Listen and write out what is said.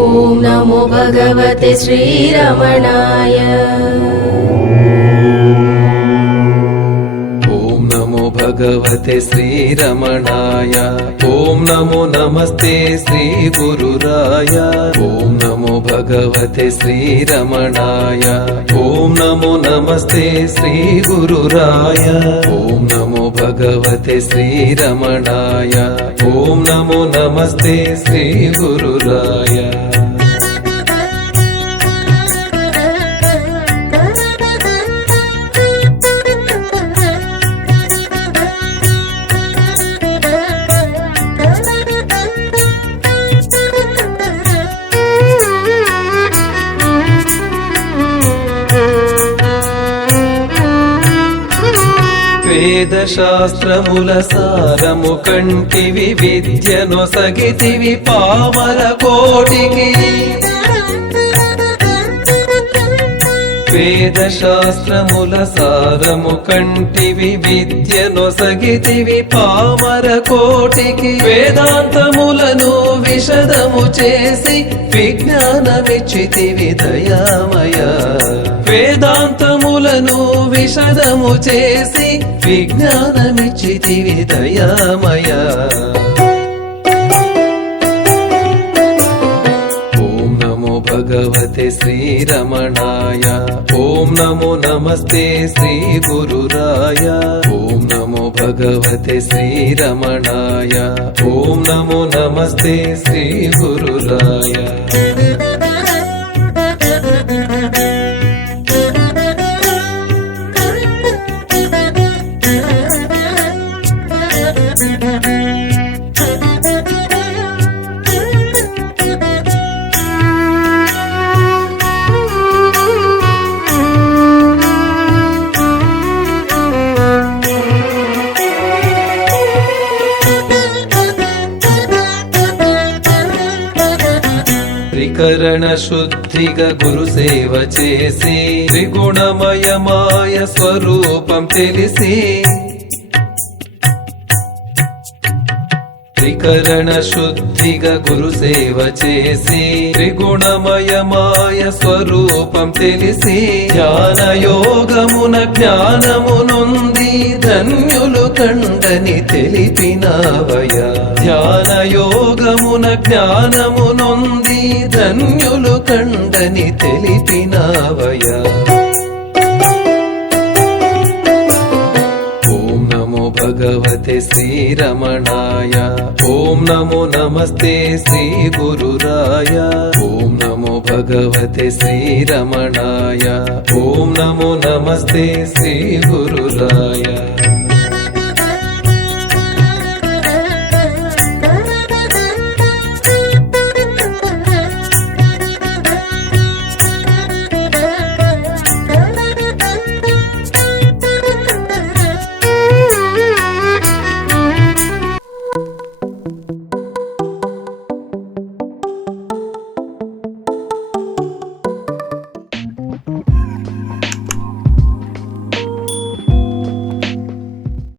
ఓం నమో భగవతే శ్రీరమణాయ. ఓం నమో భగవతే శ్రీరమణాయ. ఓం నమో నమస్తే శ్రీ గురురాయ. ఓం నమో భగవతే శ్రీరమణాయ. ఓం నమో నమస్తే శ్రీ గురురాయ. ఓం నమో భగవతే శ్రీరమణాయ. ఓం నమో నమస్తే శ్రీ గురురాయ. వేదశాస్త్రముల సారము కంటివి, విద్యనొసగితివి పామర కోటికి. వేదశాస్త్రముల సారము కంటివి, విద్యనొసగితివి పామర కోటికి. వేదాంతములను విశదము చేసి విజ్ఞానమిచ్చితివి దయామయ. వేదాంతములను విశదము చేసి విజ్ఞానమిచ్చితివి దయామయ. ఓం నమో భగవతే శ్రీరమణాయ. ఓం నమో నమస్తే శ్రీ గురురాయ. ఓం నమో భగవతే శ్రీరమణాయ. ఓం నమో నమస్తే శ్రీ గురురాయ. త్రికరణ శుద్ధిగా గురు సేవ చేసి త్రిగుణమయమాయ స్వరూపం తెలిసి. త్రికరణ శుద్ధిగా గురు సేవ చేసి త్రిగుణమయమాయ స్వరూపం తెలిసి. ధ్యాన యోగమున జ్ఞానమునుంది ధన్యులు కండని తెలిపినావయ. ధ్యాన యోగమున జ్ఞానమునుంది ధన్యులు కండని తెలిపినావయ. ఓం నమో భగవతే శ్రీరమణాయ. ఓం నమో నమస్తే శ్రీ గురురాయ. ఓం నమో భగవతే శ్రీరమణాయ. ఓం నమో నమస్తే శ్రీ గురురాయ.